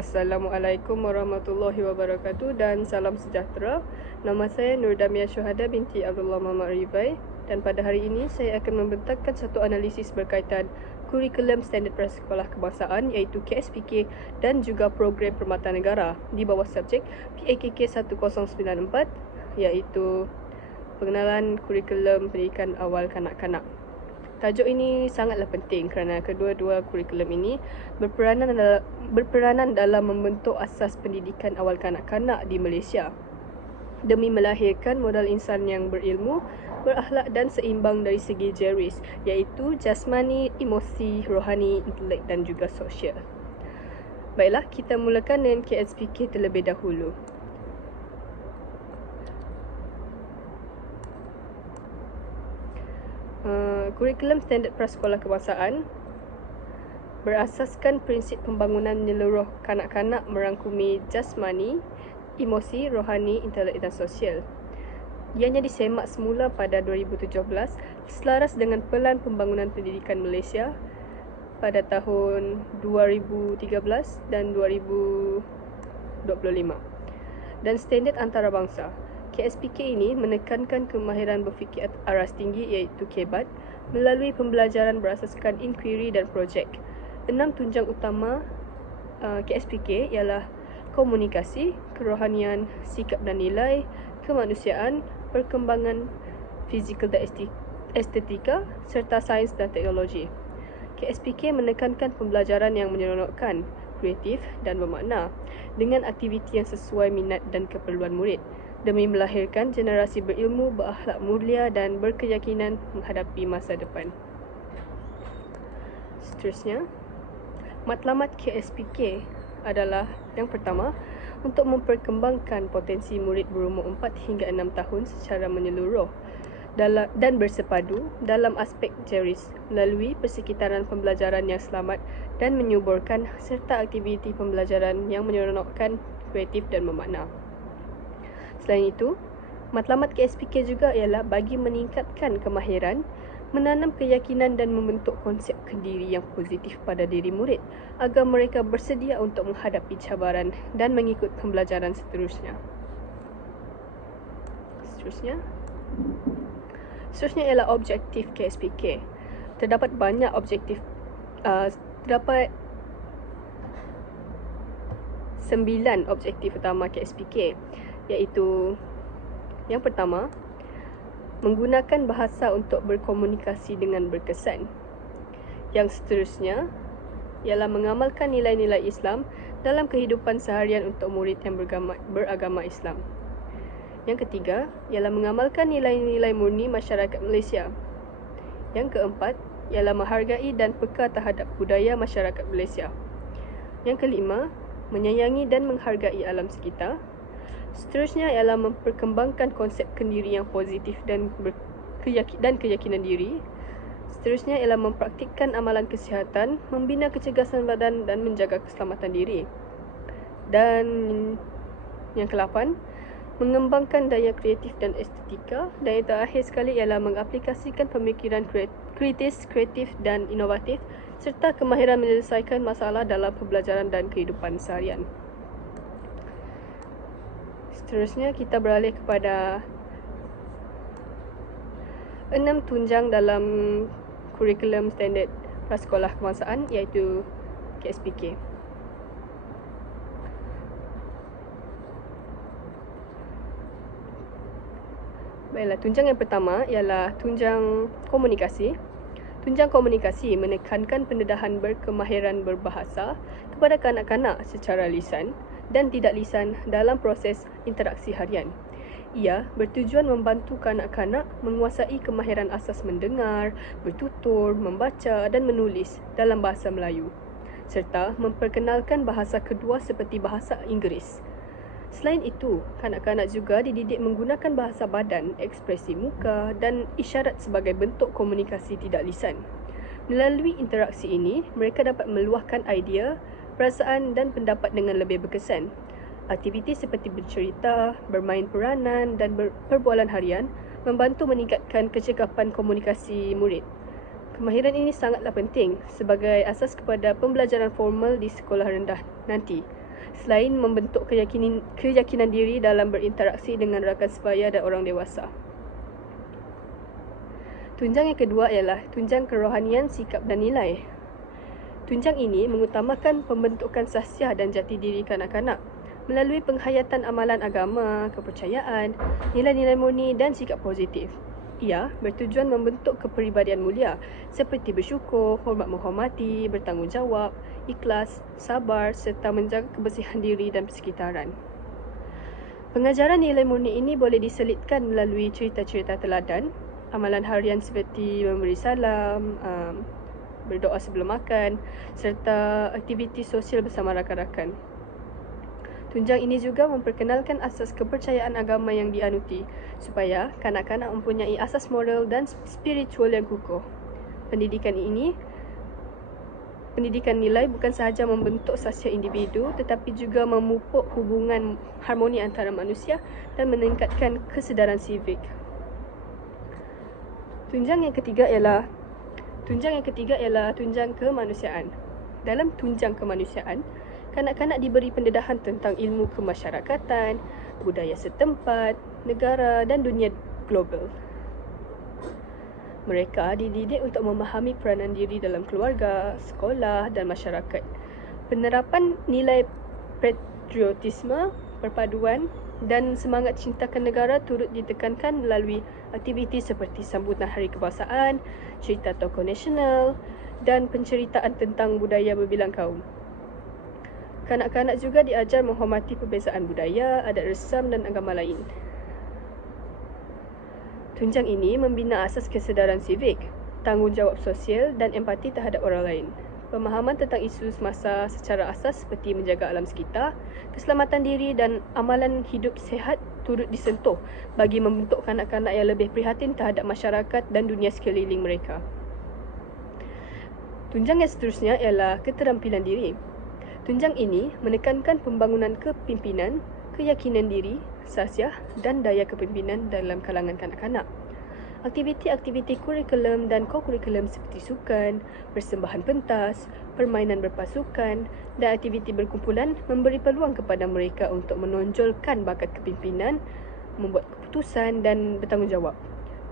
Assalamualaikum warahmatullahi wabarakatuh dan salam sejahtera. Nama saya Nur Damia Syuhada binti Abdullah Muhammad Ribai, dan pada hari ini saya akan membentangkan satu analisis berkaitan kurikulum standard prasekolah kebangsaan iaitu KSPK dan juga program permata negara di bawah subjek PAKK 1094 iaitu pengenalan kurikulum pendidikan awal kanak-kanak. Tajuk ini sangatlah penting kerana kedua-dua kurikulum ini berperanan dalam membentuk asas pendidikan awal kanak-kanak di Malaysia demi melahirkan modal insan yang berilmu, berakhlak dan seimbang dari segi jeris, iaitu jasmani, emosi, rohani, intelek dan juga sosial. Baiklah, kita mulakan dengan KSPK terlebih dahulu. Kurikulum standard prasekolah kebangsaan berasaskan prinsip pembangunan menyeluruh kanak-kanak merangkumi jasmani, emosi, rohani, intelek dan sosial. Ianya disemak semula pada 2017 selaras dengan Pelan Pembangunan Pendidikan Malaysia pada tahun 2013 dan 2025 dan standard antarabangsa. KSPK ini menekankan kemahiran berfikir aras tinggi iaitu KEBAT melalui pembelajaran berasaskan inquiry dan projek. 6 tunjang utama KSPK ialah komunikasi, kerohanian, sikap dan nilai, kemanusiaan, perkembangan fizikal dan estetika, serta sains dan teknologi. KSPK menekankan pembelajaran yang menyeronokkan, kreatif dan bermakna dengan aktiviti yang sesuai minat dan keperluan murid demi melahirkan generasi berilmu, berakhlak mulia dan berkeyakinan menghadapi masa depan. Seterusnya, matlamat KSPK adalah yang pertama, untuk memperkembangkan potensi murid berumur 4 hingga 6 tahun secara menyeluruh dan bersepadu dalam aspek jeris melalui persekitaran pembelajaran yang selamat dan menyuburkan serta aktiviti pembelajaran yang menyeronokkan, kreatif dan bermakna. Selain itu, matlamat KSPK juga ialah bagi meningkatkan kemahiran, menanam keyakinan dan membentuk konsep kendiri yang positif pada diri murid agar mereka bersedia untuk menghadapi cabaran dan mengikut pembelajaran seterusnya. Seterusnya ialah objektif KSPK. Terdapat banyak objektif, terdapat 9 objektif utama KSPK, iaitu yang pertama, menggunakan bahasa untuk berkomunikasi dengan berkesan. Yang seterusnya ialah mengamalkan nilai-nilai Islam dalam kehidupan seharian untuk murid yang beragama Islam. Yang ketiga ialah mengamalkan nilai-nilai murni masyarakat Malaysia. Yang keempat ialah menghargai dan peka terhadap budaya masyarakat Malaysia. Yang kelima, menyayangi dan menghargai alam sekitar. Seterusnya ialah memperkembangkan konsep kendiri yang positif dan keyakinan diri. Seterusnya ialah mempraktikkan amalan kesihatan, membina kecergasan badan dan menjaga keselamatan diri. Dan yang ke-8, mengembangkan daya kreatif dan estetika. Dan yang terakhir sekali ialah mengaplikasikan pemikiran kritis, kreatif dan inovatif serta kemahiran menyelesaikan masalah dalam pembelajaran dan kehidupan seharian. Seterusnya kita beralih kepada 6 tunjang dalam kurikulum standard prasekolah kebangsaan iaitu KSPK. Baiklah, tunjang yang pertama ialah tunjang komunikasi. Tunjang komunikasi menekankan pendedahan berkemahiran berbahasa kepada kanak-kanak secara lisan dan tidak lisan dalam proses interaksi harian. Ia bertujuan membantu kanak-kanak menguasai kemahiran asas mendengar, bertutur, membaca dan menulis dalam bahasa Melayu serta memperkenalkan bahasa kedua seperti bahasa Inggeris. Selain itu, kanak-kanak juga dididik menggunakan bahasa badan, ekspresi muka dan isyarat sebagai bentuk komunikasi tidak lisan. Melalui interaksi ini, mereka dapat meluahkan idea, perasaan dan pendapat dengan lebih berkesan. Aktiviti seperti bercerita, bermain peranan dan perbualan harian membantu meningkatkan kecekapan komunikasi murid. Kemahiran ini sangatlah penting sebagai asas kepada pembelajaran formal di sekolah rendah nanti. selain membentuk keyakinan diri dalam berinteraksi dengan rakan sebaya dan orang dewasa. Tunjang yang kedua ialah tunjang kerohanian, sikap dan nilai. Tunjang ini mengutamakan pembentukan sahsiah dan jati diri kanak-kanak melalui penghayatan amalan agama, kepercayaan, nilai-nilai murni dan sikap positif. Ia bertujuan membentuk kepribadian mulia seperti bersyukur, hormat menghormati, bertanggungjawab, ikhlas, sabar serta menjaga kebersihan diri dan persekitaran. Pengajaran nilai murni ini boleh diselitkan melalui cerita-cerita teladan, amalan harian seperti memberi salam, berdoa sebelum makan serta aktiviti sosial bersama rakan-rakan. Tunjang ini juga memperkenalkan asas kepercayaan agama yang dianuti supaya kanak-kanak mempunyai asas moral dan spiritual yang kukuh. Pendidikan nilai bukan sahaja membentuk sahsiah individu tetapi juga memupuk hubungan harmoni antara manusia dan meningkatkan kesedaran sivik. Tunjang yang ketiga ialah tunjang kemanusiaan. Dalam tunjang kemanusiaan, kanak-kanak diberi pendedahan tentang ilmu kemasyarakatan, budaya setempat, negara dan dunia global. Mereka dididik untuk memahami peranan diri dalam keluarga, sekolah dan masyarakat. Penerapan nilai patriotisme, perpaduan dan semangat cintakan negara turut ditekankan melalui aktiviti seperti sambutan Hari Kebangsaan, cerita tokoh nasional dan penceritaan tentang budaya berbilang kaum. Kanak-kanak juga diajar menghormati perbezaan budaya, adat resam dan agama lain. Tunjang ini membina asas kesedaran sivik, tanggungjawab sosial dan empati terhadap orang lain. Pemahaman tentang isu semasa secara asas seperti menjaga alam sekitar, keselamatan diri dan amalan hidup sihat turut disentuh bagi membentuk kanak-kanak yang lebih prihatin terhadap masyarakat dan dunia sekeliling mereka. Tunjang yang seterusnya ialah keterampilan diri. Tunjang ini menekankan pembangunan kepimpinan, keyakinan diri, sahsiah dan daya kepimpinan dalam kalangan kanak-kanak. Aktiviti-aktiviti kurikulum dan kokurikulum seperti sukan, persembahan pentas, permainan berpasukan dan aktiviti berkumpulan memberi peluang kepada mereka untuk menonjolkan bakat kepimpinan, membuat keputusan dan bertanggungjawab.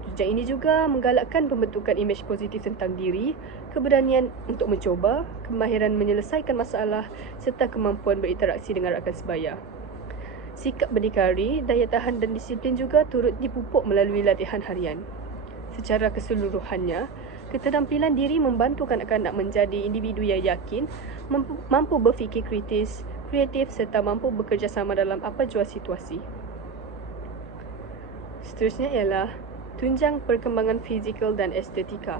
Tunjang ini juga menggalakkan pembentukan imej positif tentang diri, keberanian untuk mencuba, kemahiran menyelesaikan masalah serta kemampuan berinteraksi dengan rakan sebaya. Sikap berdikari, daya tahan dan disiplin juga turut dipupuk melalui latihan harian. Secara keseluruhannya, keterampilan diri membantu kanak-kanak menjadi individu yang yakin, mampu berfikir kritis, kreatif serta mampu bekerjasama dalam apa jua situasi. Seterusnya ialah tunjang perkembangan fizikal dan estetika.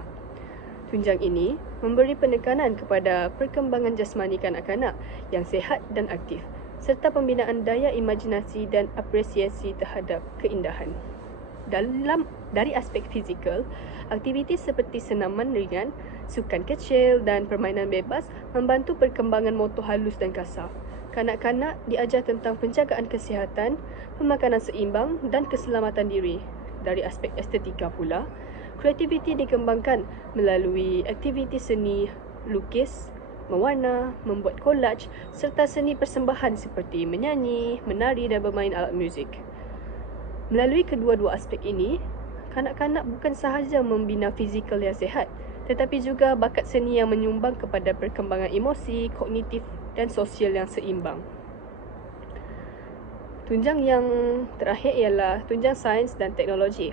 Tunjang ini memberi penekanan kepada perkembangan jasmani kanak-kanak yang sihat dan aktif serta pembinaan daya imajinasi dan apresiasi terhadap keindahan. Dari aspek fizikal, aktiviti seperti senaman ringan, sukan kecil dan permainan bebas membantu perkembangan motor halus dan kasar. Kanak-kanak diajar tentang penjagaan kesihatan, pemakanan seimbang dan keselamatan diri. Dari aspek estetika pula, kreativiti dikembangkan melalui aktiviti seni, lukis, mewarna, membuat collage serta seni persembahan seperti menyanyi, menari dan bermain alat muzik. Melalui kedua-dua aspek ini, kanak-kanak bukan sahaja membina fizikal yang sihat, tetapi juga bakat seni yang menyumbang kepada perkembangan emosi, kognitif dan sosial yang seimbang. Tunjang yang terakhir ialah tunjang sains dan teknologi.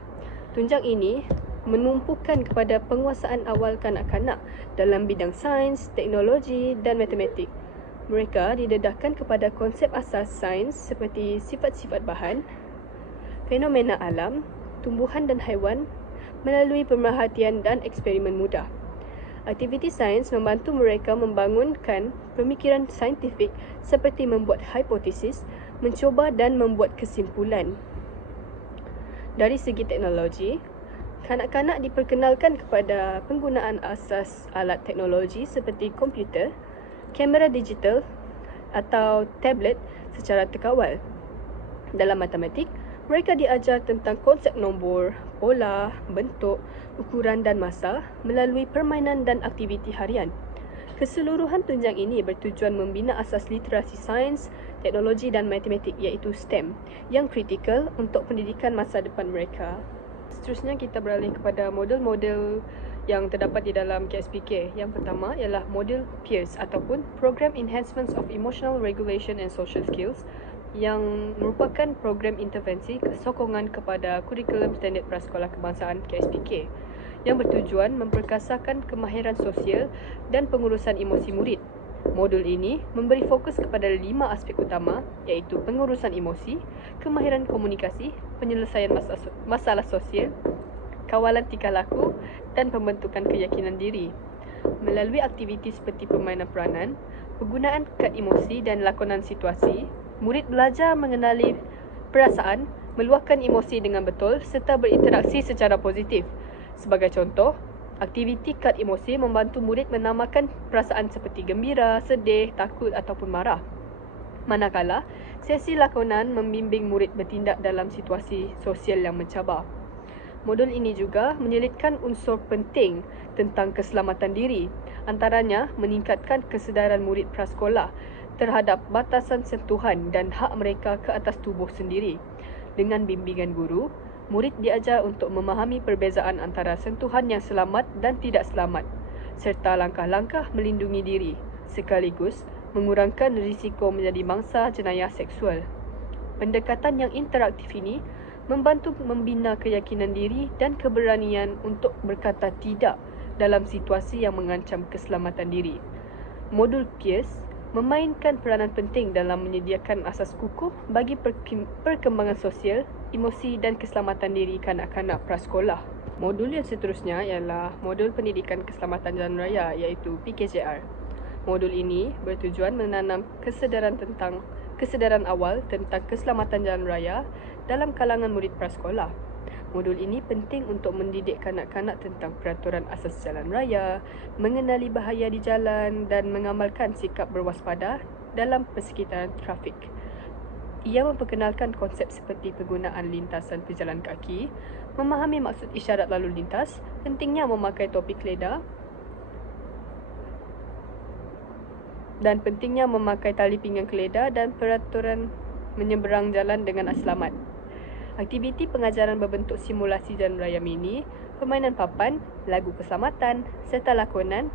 Tunjang ini menumpukan kepada penguasaan awal kanak-kanak dalam bidang sains, teknologi dan matematik. Mereka didedahkan kepada konsep asas sains seperti sifat-sifat bahan, fenomena alam, tumbuhan dan haiwan melalui pemerhatian dan eksperimen mudah. Aktiviti sains membantu mereka membangunkan pemikiran saintifik seperti membuat hipotesis, mencuba dan membuat kesimpulan. Dari segi teknologi, kanak-kanak diperkenalkan kepada penggunaan asas alat teknologi seperti komputer, kamera digital atau tablet secara terkawal. Dalam matematik, mereka diajar tentang konsep nombor, pola, bentuk, ukuran dan masa melalui permainan dan aktiviti harian. Keseluruhan tunjang ini bertujuan membina asas literasi sains, teknologi dan matematik iaitu STEM yang kritikal untuk pendidikan masa depan mereka. Seterusnya kita beralih kepada model-model yang terdapat di dalam KSPK. Yang pertama ialah model PEERS ataupun Program Enhancements of Emotional Regulation and Social Skills yang merupakan program intervensi kesokongan kepada kurikulum standard prasekolah kebangsaan KSPK yang bertujuan memperkasakan kemahiran sosial dan pengurusan emosi murid. Modul ini memberi fokus kepada 5 aspek utama iaitu pengurusan emosi, kemahiran komunikasi, penyelesaian masalah sosial, kawalan tingkah laku dan pembentukan keyakinan diri. Melalui aktiviti seperti permainan peranan, penggunaan kad emosi dan lakonan situasi, murid belajar mengenali perasaan, meluahkan emosi dengan betul serta berinteraksi secara positif. Sebagai contoh, aktiviti kad emosi membantu murid menamakan perasaan seperti gembira, sedih, takut ataupun marah. Manakala, sesi lakonan membimbing murid bertindak dalam situasi sosial yang mencabar. Modul ini juga menyelitkan unsur penting tentang keselamatan diri, antaranya meningkatkan kesedaran murid prasekolah terhadap batasan sentuhan dan hak mereka ke atas tubuh sendiri. Dengan bimbingan guru, murid diajar untuk memahami perbezaan antara sentuhan yang selamat dan tidak selamat, serta langkah-langkah melindungi diri, sekaligus mengurangkan risiko menjadi mangsa jenayah seksual. Pendekatan yang interaktif ini membantu membina keyakinan diri dan keberanian untuk berkata tidak dalam situasi yang mengancam keselamatan diri. Modul PEERS memainkan peranan penting dalam menyediakan asas kukuh bagi perkembangan sosial, emosi dan keselamatan diri kanak-kanak prasekolah. Modul yang seterusnya ialah Modul Pendidikan Keselamatan Jalan Raya iaitu PKJR. Modul ini bertujuan menanam kesedaran awal tentang keselamatan jalan raya dalam kalangan murid prasekolah. Modul ini penting untuk mendidik kanak-kanak tentang peraturan asas jalan raya, mengenali bahaya di jalan dan mengamalkan sikap berwaspada dalam persekitaran trafik. Ia memperkenalkan konsep seperti penggunaan lintasan pejalan kaki, memahami maksud isyarat lalu lintas, pentingnya memakai topi keledar dan pentingnya memakai tali pinggang keledar dan peraturan menyeberang jalan dengan selamat. Aktiviti pengajaran berbentuk simulasi jalan raya mini, permainan papan, lagu keselamatan serta lakonan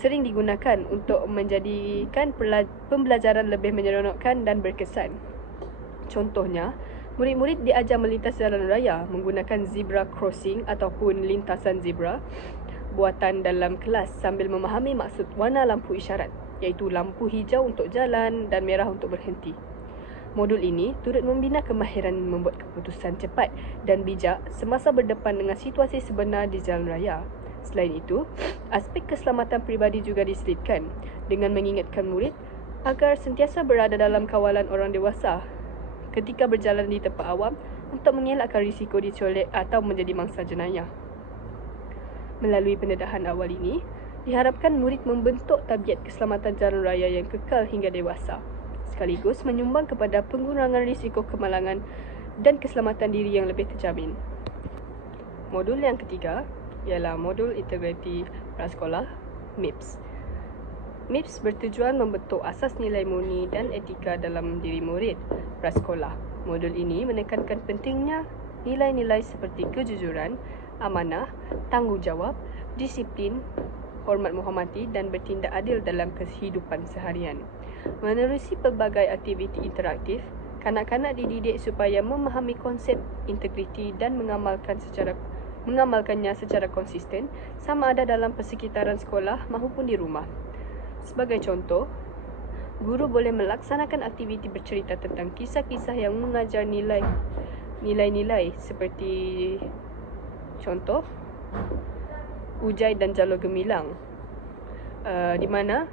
sering digunakan untuk menjadikan pembelajaran lebih menyeronokkan dan berkesan. Contohnya, murid-murid diajar melintas jalan raya menggunakan zebra crossing ataupun lintasan zebra buatan dalam kelas sambil memahami maksud warna lampu isyarat, iaitu lampu hijau untuk jalan dan merah untuk berhenti. Modul ini turut membina kemahiran membuat keputusan cepat dan bijak semasa berdepan dengan situasi sebenar di jalan raya. Selain itu, aspek keselamatan peribadi juga diselitkan dengan mengingatkan murid agar sentiasa berada dalam kawalan orang dewasa ketika berjalan di tempat awam untuk mengelakkan risiko dicolek atau menjadi mangsa jenayah. Melalui pendedahan awal ini, diharapkan murid membentuk tabiat keselamatan jalan raya yang kekal hingga dewasa, sekaligus menyumbang kepada pengurangan risiko kemalangan dan keselamatan diri yang lebih terjamin. Modul yang ketiga ialah Modul Integriti Prasekolah MIPS. MIPS bertujuan membentuk asas nilai murni dan etika dalam diri murid prasekolah. Modul ini menekankan pentingnya nilai-nilai seperti kejujuran, amanah, tanggungjawab, disiplin, hormat menghormati dan bertindak adil dalam kehidupan seharian. Menerusi pelbagai aktiviti interaktif, kanak-kanak dididik supaya memahami konsep integriti dan mengamalkannya secara konsisten sama ada dalam persekitaran sekolah maupun di rumah. Sebagai contoh, guru boleh melaksanakan aktiviti bercerita tentang kisah-kisah yang mengajar nilai-nilai seperti contoh Ujai dan Jalur Gemilang, di mana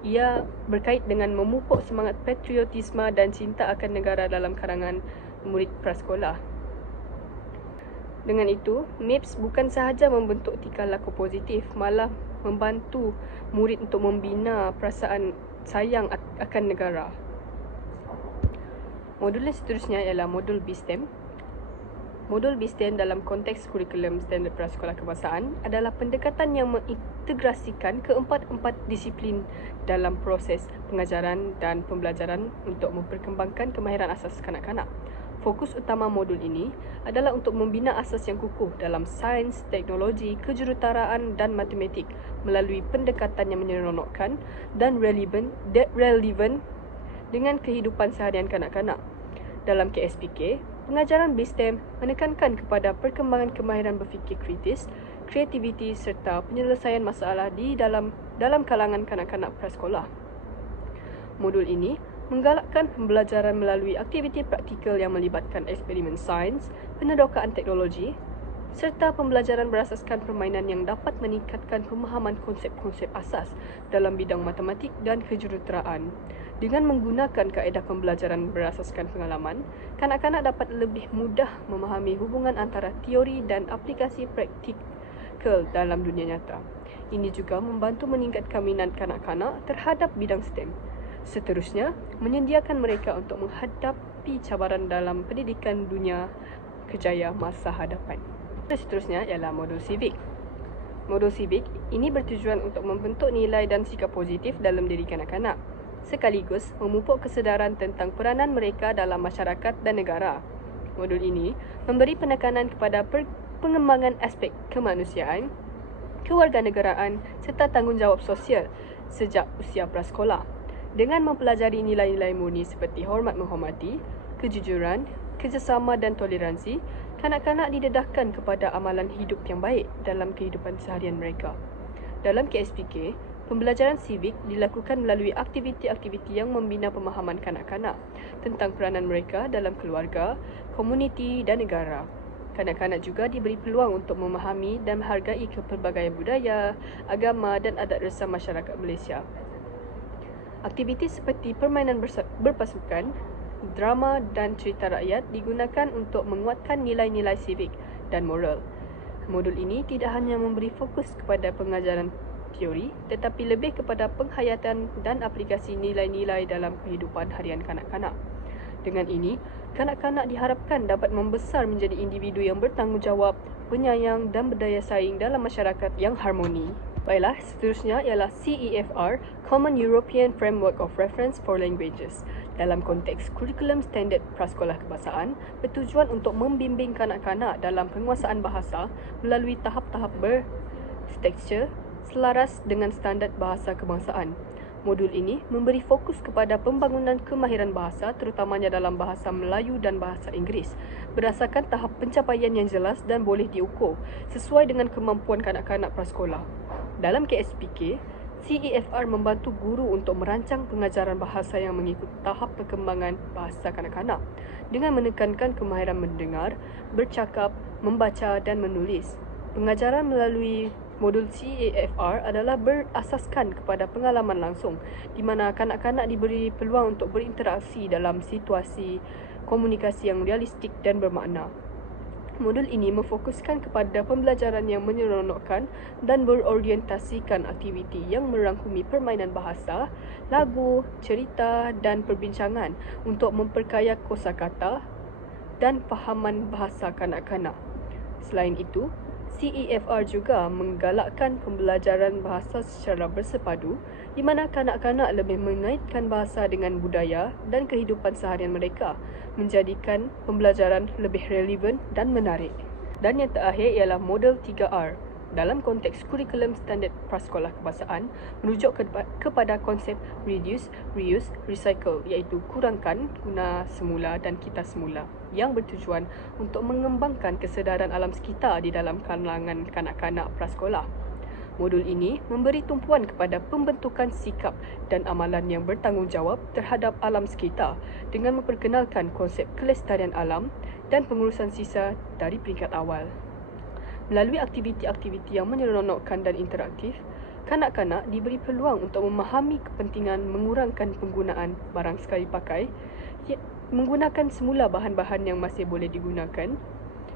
ia berkait dengan memupuk semangat patriotisme dan cinta akan negara dalam kalangan murid prasekolah. Dengan itu, MIPS bukan sahaja membentuk tingkah laku positif, malah membantu murid untuk membina perasaan sayang akan negara. Modul yang seterusnya ialah Modul BSTEM. Modul BSTEM dalam konteks kurikulum standard prasekolah kebangsaan adalah pendekatan yang mengintegrasikan keempat-empat disiplin dalam proses pengajaran dan pembelajaran untuk memperkembangkan kemahiran asas kanak-kanak. Fokus utama modul ini adalah untuk membina asas yang kukuh dalam sains, teknologi, kejuruteraan dan matematik melalui pendekatan yang menyeronokkan dan relevan dengan kehidupan seharian kanak-kanak. Dalam KSPK, pengajaran BSTEM menekankan kepada perkembangan kemahiran berfikir kritis, kreativiti serta penyelesaian masalah di dalam kalangan kanak-kanak prasekolah. Modul ini menggalakkan pembelajaran melalui aktiviti praktikal yang melibatkan eksperimen sains, penerokaan teknologi, serta pembelajaran berasaskan permainan yang dapat meningkatkan pemahaman konsep-konsep asas dalam bidang matematik dan kejuruteraan. Dengan menggunakan kaedah pembelajaran berasaskan pengalaman, kanak-kanak dapat lebih mudah memahami hubungan antara teori dan aplikasi praktikal dalam dunia nyata. Ini juga membantu meningkatkan minat kanak-kanak terhadap bidang STEM. Seterusnya, menyediakan mereka untuk menghadapi cabaran dalam pendidikan dunia kerjaya masa hadapan. Seterusnya ialah modul Civic. Modul Civic ini bertujuan untuk membentuk nilai dan sikap positif dalam diri kanak-kanak, sekaligus memupuk kesedaran tentang peranan mereka dalam masyarakat dan negara. Modul ini memberi penekanan kepada pengembangan aspek kemanusiaan, kewarganegaraan serta tanggungjawab sosial sejak usia prasekolah. Dengan mempelajari nilai-nilai murni seperti hormat menghormati, kejujuran, kerjasama dan toleransi, kanak-kanak didedahkan kepada amalan hidup yang baik dalam kehidupan seharian mereka. Dalam KSPK, pembelajaran civic dilakukan melalui aktiviti-aktiviti yang membina pemahaman kanak-kanak tentang peranan mereka dalam keluarga, komuniti dan negara. Kanak-kanak juga diberi peluang untuk memahami dan menghargai kepelbagaian budaya, agama dan adat resam masyarakat Malaysia. Aktiviti seperti permainan berpasukan, drama dan cerita rakyat digunakan untuk menguatkan nilai-nilai civic dan moral. Modul ini tidak hanya memberi fokus kepada pengajaran teori tetapi lebih kepada penghayatan dan aplikasi nilai-nilai dalam kehidupan harian kanak-kanak. Dengan ini, kanak-kanak diharapkan dapat membesar menjadi individu yang bertanggungjawab, penyayang dan berdaya saing dalam masyarakat yang harmoni. Baiklah, seterusnya ialah CEFR, Common European Framework of Reference for Languages. Dalam konteks kurikulum standard prasekolah kebahasaan, bertujuan untuk membimbing kanak-kanak dalam penguasaan bahasa melalui tahap-tahap berstruktur selaras dengan standard bahasa kebangsaan. Modul ini memberi fokus kepada pembangunan kemahiran bahasa terutamanya dalam bahasa Melayu dan bahasa Inggeris berdasarkan tahap pencapaian yang jelas dan boleh diukur sesuai dengan kemampuan kanak-kanak prasekolah. Dalam KSPK, CEFR membantu guru untuk merancang pengajaran bahasa yang mengikut tahap perkembangan bahasa kanak-kanak dengan menekankan kemahiran mendengar, bercakap, membaca dan menulis. Pengajaran melalui modul CEFR adalah berasaskan kepada pengalaman langsung di mana kanak-kanak diberi peluang untuk berinteraksi dalam situasi komunikasi yang realistik dan bermakna. Modul ini memfokuskan kepada pembelajaran yang menyeronokkan dan berorientasikan aktiviti yang merangkumi permainan bahasa, lagu, cerita dan perbincangan untuk memperkaya kosakata dan fahaman bahasa kanak-kanak. Selain itu, CEFR juga menggalakkan pembelajaran bahasa secara bersepadu di mana kanak-kanak lebih mengaitkan bahasa dengan budaya dan kehidupan seharian mereka, menjadikan pembelajaran lebih relevan dan menarik. Dan yang terakhir ialah model 3R. Dalam konteks kurikulum standard prasekolah kebahasaan, merujuk kepada konsep reduce, reuse, recycle iaitu kurangkan, guna semula dan kita semula yang bertujuan untuk mengembangkan kesedaran alam sekitar di dalam kalangan kanak-kanak prasekolah. Modul ini memberi tumpuan kepada pembentukan sikap dan amalan yang bertanggungjawab terhadap alam sekitar dengan memperkenalkan konsep kelestarian alam dan pengurusan sisa dari peringkat awal. Melalui aktiviti-aktiviti yang menyeronokkan dan interaktif, kanak-kanak diberi peluang untuk memahami kepentingan mengurangkan penggunaan barang sekali pakai, menggunakan semula bahan-bahan yang masih boleh digunakan,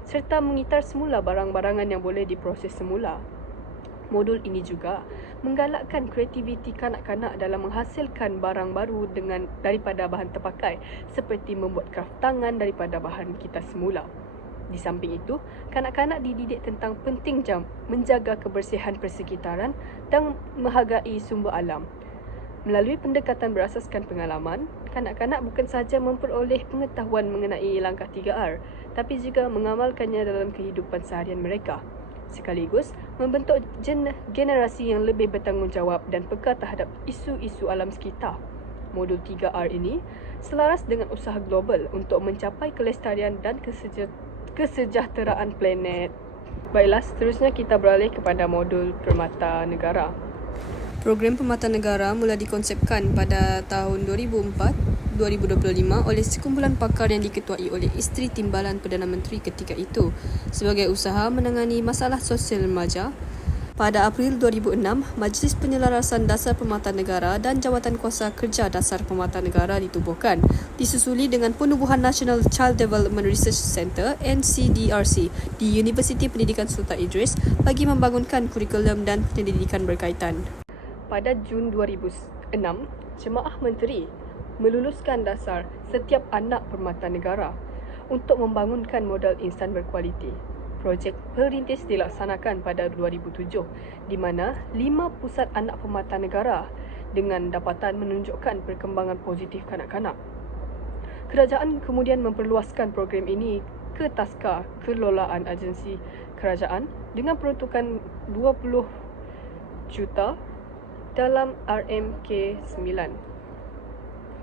serta mengitar semula barang-barangan yang boleh diproses semula. Modul ini juga menggalakkan kreativiti kanak-kanak dalam menghasilkan barang baru daripada bahan terpakai, seperti membuat kraft tangan daripada bahan kita semula. Di samping itu, kanak-kanak dididik tentang pentingnya menjaga kebersihan persekitaran dan menghargai sumber alam. Melalui pendekatan berasaskan pengalaman, kanak-kanak bukan sahaja memperoleh pengetahuan mengenai langkah 3R, tapi juga mengamalkannya dalam kehidupan seharian mereka. Sekaligus membentuk generasi yang lebih bertanggungjawab dan peka terhadap isu-isu alam sekitar. Modul 3R ini selaras dengan usaha global untuk mencapai kelestarian dan kesejahteraan planet. Baiklah, seterusnya kita beralih kepada modul Permata Negara. Program Permata Negara mula dikonsepkan pada tahun 2004-2025 oleh sekumpulan pakar yang diketuai oleh Isteri Timbalan Perdana Menteri ketika itu sebagai usaha menangani masalah sosial remaja. Pada April 2006, Majlis Penyelarasan Dasar Permata Negara dan Jawatan Kuasa Kerja Dasar Permata Negara ditubuhkan, disusuli dengan Penubuhan National Child Development Research Centre (NCDRC) di Universiti Pendidikan Sultan Idris bagi membangunkan kurikulum dan penyelidikan berkaitan. Pada Jun 2006, Jemaah Menteri meluluskan dasar setiap anak permata negara untuk membangunkan modal insan berkualiti. Projek perintis dilaksanakan pada 2007 di mana 5 pusat anak permata negara dengan dapatan menunjukkan perkembangan positif kanak-kanak. Kerajaan kemudian memperluaskan program ini ke taska kelolaan agensi kerajaan dengan peruntukan 20 juta dalam RMK9.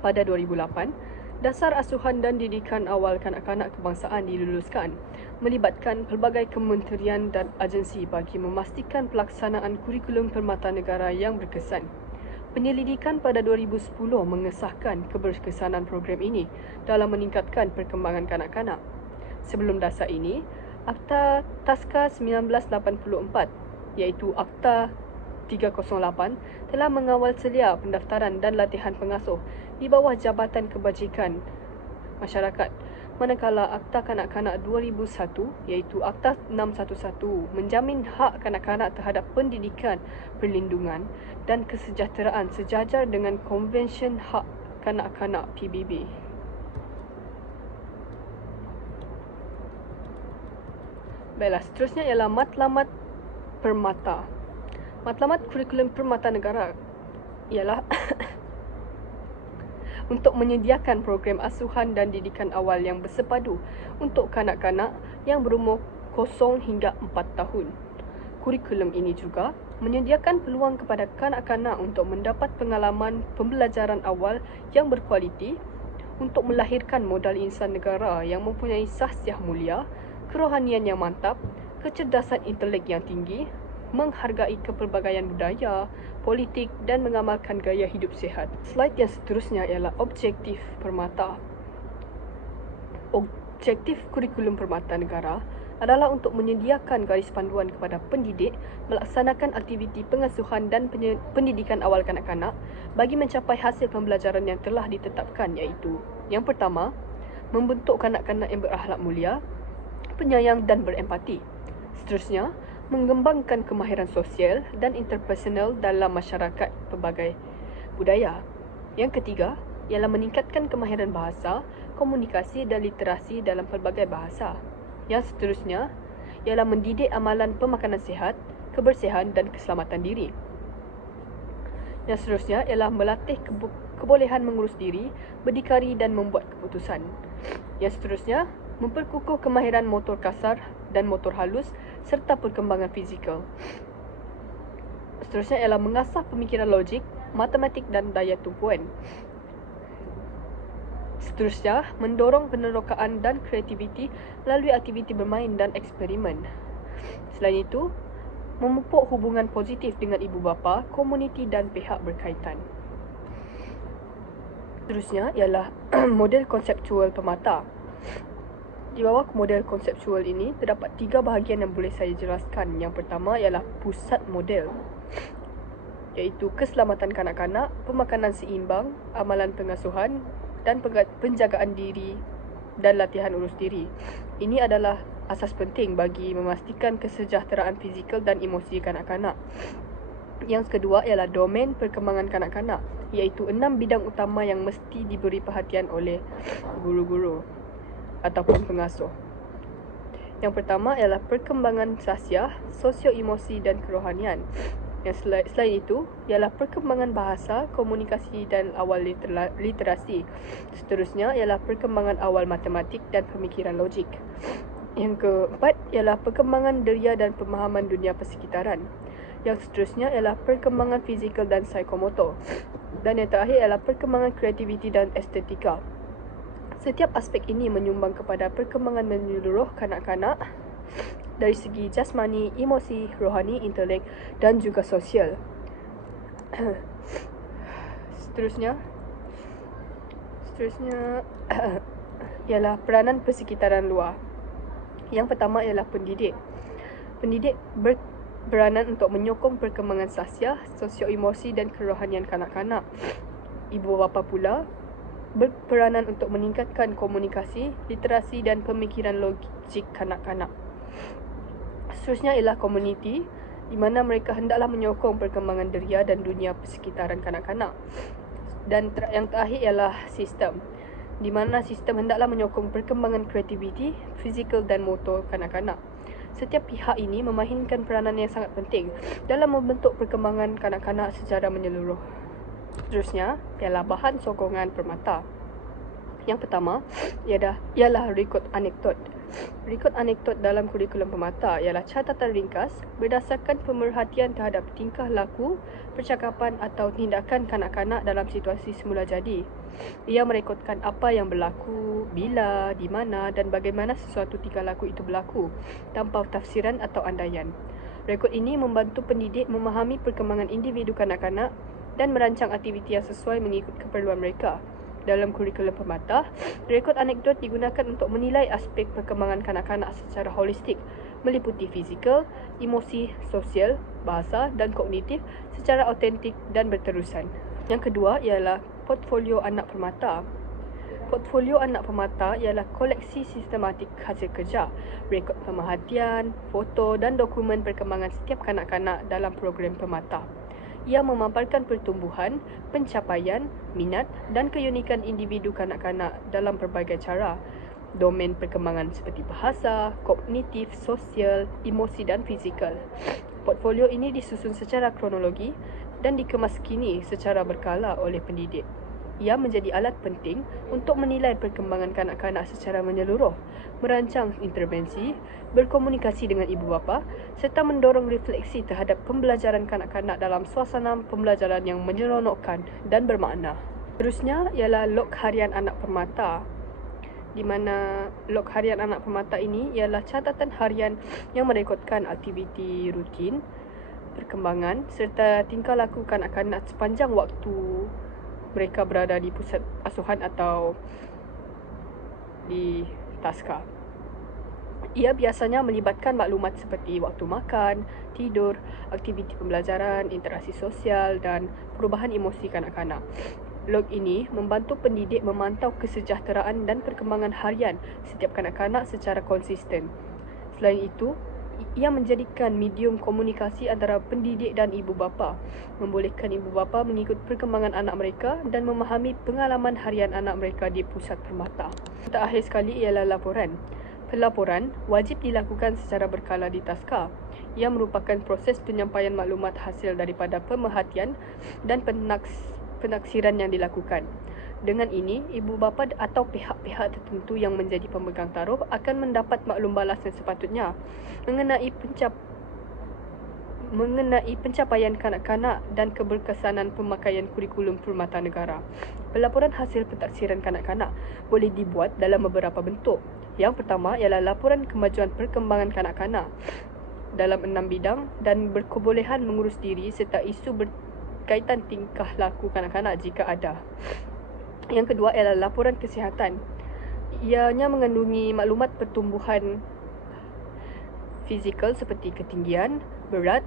Pada 2008, Dasar Asuhan dan Didikan Awal Kanak-kanak Kebangsaan diluluskan, melibatkan pelbagai kementerian dan agensi bagi memastikan pelaksanaan kurikulum permata negara yang berkesan. Penyelidikan pada 2010 mengesahkan keberkesanan program ini dalam meningkatkan perkembangan kanak-kanak. Sebelum dasar ini, Akta Taska 1984 iaitu Akta 308 telah mengawal selia pendaftaran dan latihan pengasuh di bawah Jabatan Kebajikan Masyarakat, manakala Akta Kanak-kanak 2001 iaitu Akta 611 menjamin hak kanak-kanak terhadap pendidikan, perlindungan dan kesejahteraan sejajar dengan Konvensyen Hak Kanak-kanak PBB. Baiklah, seterusnya ialah matlamat permata. Matlamat kurikulum permata negara ialah untuk menyediakan program asuhan dan didikan awal yang bersepadu untuk kanak-kanak yang berumur 0 hingga 4 tahun. Kurikulum ini juga menyediakan peluang kepada kanak-kanak untuk mendapat pengalaman pembelajaran awal yang berkualiti untuk melahirkan modal insan negara yang mempunyai sahsiah mulia, kerohanian yang mantap, kecerdasan intelek yang tinggi, menghargai kepelbagaian budaya, politik dan mengamalkan gaya hidup sihat. Slide yang seterusnya ialah objektif permata. Objektif kurikulum permata negara adalah untuk menyediakan garis panduan kepada pendidik melaksanakan aktiviti pengasuhan dan pendidikan awal kanak-kanak bagi mencapai hasil pembelajaran yang telah ditetapkan, iaitu yang pertama, membentuk kanak-kanak yang berakhlak mulia, penyayang dan berempati. Seterusnya, mengembangkan kemahiran sosial dan interpersonal dalam masyarakat pelbagai budaya. Yang ketiga, ialah meningkatkan kemahiran bahasa, komunikasi dan literasi dalam pelbagai bahasa. Yang seterusnya, ialah mendidik amalan pemakanan sihat, kebersihan dan keselamatan diri. Yang seterusnya ialah melatih kebolehan mengurus diri, berdikari dan membuat keputusan. Yang seterusnya, memperkukuh kemahiran motor kasar dan motor halus serta perkembangan fizikal. Seterusnya ialah mengasah pemikiran logik, matematik dan daya tumpuan. Seterusnya, mendorong penerokaan dan kreativiti melalui aktiviti bermain dan eksperimen. Selain itu, memupuk hubungan positif dengan ibu bapa, komuniti dan pihak berkaitan. Seterusnya ialah model konseptual permata. Di bawah model konseptual ini, terdapat 3 bahagian yang boleh saya jelaskan. Yang pertama ialah pusat model, iaitu keselamatan kanak-kanak, pemakanan seimbang, amalan pengasuhan dan penjagaan diri dan latihan urus diri. Ini adalah asas penting bagi memastikan kesejahteraan fizikal dan emosi kanak-kanak. Yang kedua ialah domain perkembangan kanak-kanak, iaitu 6 bidang utama yang mesti diberi perhatian oleh guru-guru ataupun pengasuh. Yang pertama ialah perkembangan sasiah, sosio-emosi dan kerohanian. Yang selain itu ialah perkembangan bahasa, komunikasi dan awal literasi. Seterusnya ialah perkembangan awal matematik dan pemikiran logik. Yang keempat ialah perkembangan deria dan pemahaman dunia persekitaran. Yang seterusnya ialah perkembangan fizikal dan psikomotor. Dan yang terakhir ialah perkembangan kreativiti dan estetika. Setiap aspek ini menyumbang kepada perkembangan menyeluruh kanak-kanak dari segi jasmani, emosi, rohani, intelek dan juga sosial. Seterusnya ialah peranan persekitaran luar. Yang pertama ialah pendidik. Pendidik berperanan untuk menyokong perkembangan sasiah, sosio-emosi dan kerohanian kanak-kanak. Ibu bapa pula berperanan untuk meningkatkan komunikasi, literasi dan pemikiran logik kanak-kanak. Seterusnya ialah komuniti, di mana mereka hendaklah menyokong perkembangan deria dan dunia persekitaran kanak-kanak. Dan yang terakhir ialah sistem, di mana sistem hendaklah menyokong perkembangan kreativiti, fizikal dan motor kanak-kanak. Setiap pihak ini memainkan peranan yang sangat penting dalam membentuk perkembangan kanak-kanak secara menyeluruh. Seterusnya ialah bahan sokongan permata. Yang pertama ialah rekod anekdot. Rekod anekdot dalam kurikulum permata ialah catatan ringkas berdasarkan pemerhatian terhadap tingkah laku, percakapan atau tindakan kanak-kanak dalam situasi semula jadi. Ia merekodkan apa yang berlaku, bila, di mana dan bagaimana sesuatu tingkah laku itu berlaku tanpa tafsiran atau andaian. Rekod ini membantu pendidik memahami perkembangan individu kanak-kanak dan merancang aktiviti yang sesuai mengikut keperluan mereka. Dalam kurikulum permata, rekod anekdot digunakan untuk menilai aspek perkembangan kanak-kanak secara holistik, meliputi fizikal, emosi, sosial, bahasa dan kognitif secara autentik dan berterusan. Yang kedua ialah portfolio anak permata. Portfolio anak permata ialah koleksi sistematik hasil kerja, rekod pemerhatian, foto dan dokumen perkembangan setiap kanak-kanak dalam program permata. Ia memaparkan pertumbuhan, pencapaian, minat dan keunikan individu kanak-kanak dalam pelbagai cara. Domain perkembangan seperti bahasa, kognitif, sosial, emosi dan fizikal. Portfolio ini disusun secara kronologi dan dikemas kini secara berkala oleh pendidik. Ia menjadi alat penting untuk menilai perkembangan kanak-kanak secara menyeluruh, merancang intervensi, berkomunikasi dengan ibu bapa serta mendorong refleksi terhadap pembelajaran kanak-kanak dalam suasana pembelajaran yang menyeronokkan dan bermakna. Seterusnya ialah log harian anak permata, di mana log harian anak permata ini ialah catatan harian yang merekodkan aktiviti rutin, perkembangan serta tingkah laku kanak-kanak sepanjang waktu mereka berada di pusat asuhan atau di taska. Ia biasanya melibatkan maklumat seperti waktu makan, tidur, aktiviti pembelajaran, interaksi sosial dan perubahan emosi kanak-kanak. Log ini membantu pendidik memantau kesejahteraan dan perkembangan harian setiap kanak-kanak secara konsisten. Selain itu, ia menjadikan medium komunikasi antara pendidik dan ibu bapa, membolehkan ibu bapa mengikut perkembangan anak mereka dan memahami pengalaman harian anak mereka di pusat permata. Terakhir sekali ialah laporan. Pelaporan wajib dilakukan secara berkala di taska. Ia merupakan proses penyampaian maklumat hasil daripada pemerhatian dan penaksiran yang dilakukan. Dengan ini, ibu bapa atau pihak-pihak tertentu yang menjadi pemegang taruh akan mendapat maklum balas yang sepatutnya mengenai pencapaian kanak-kanak dan keberkesanan pemakaian kurikulum permata negara. Pelaporan hasil pentaksiran kanak-kanak boleh dibuat dalam beberapa bentuk. Yang pertama ialah laporan kemajuan perkembangan kanak-kanak dalam 6 bidang dan berkebolehan mengurus diri serta isu berkaitan tingkah laku kanak-kanak jika ada. Yang kedua ialah laporan kesihatan. Ianya mengandungi maklumat pertumbuhan fizikal seperti ketinggian, berat,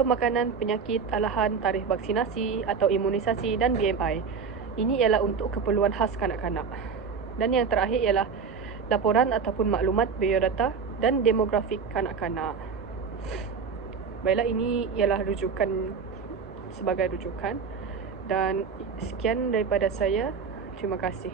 pemakanan, penyakit, alahan, tarikh vaksinasi atau imunisasi dan BMI. Ini ialah untuk keperluan khas kanak-kanak. Dan yang terakhir ialah laporan ataupun maklumat biodata dan demografik kanak-kanak. Baiklah, ini ialah sebagai rujukan dan sekian daripada saya. Terima kasih.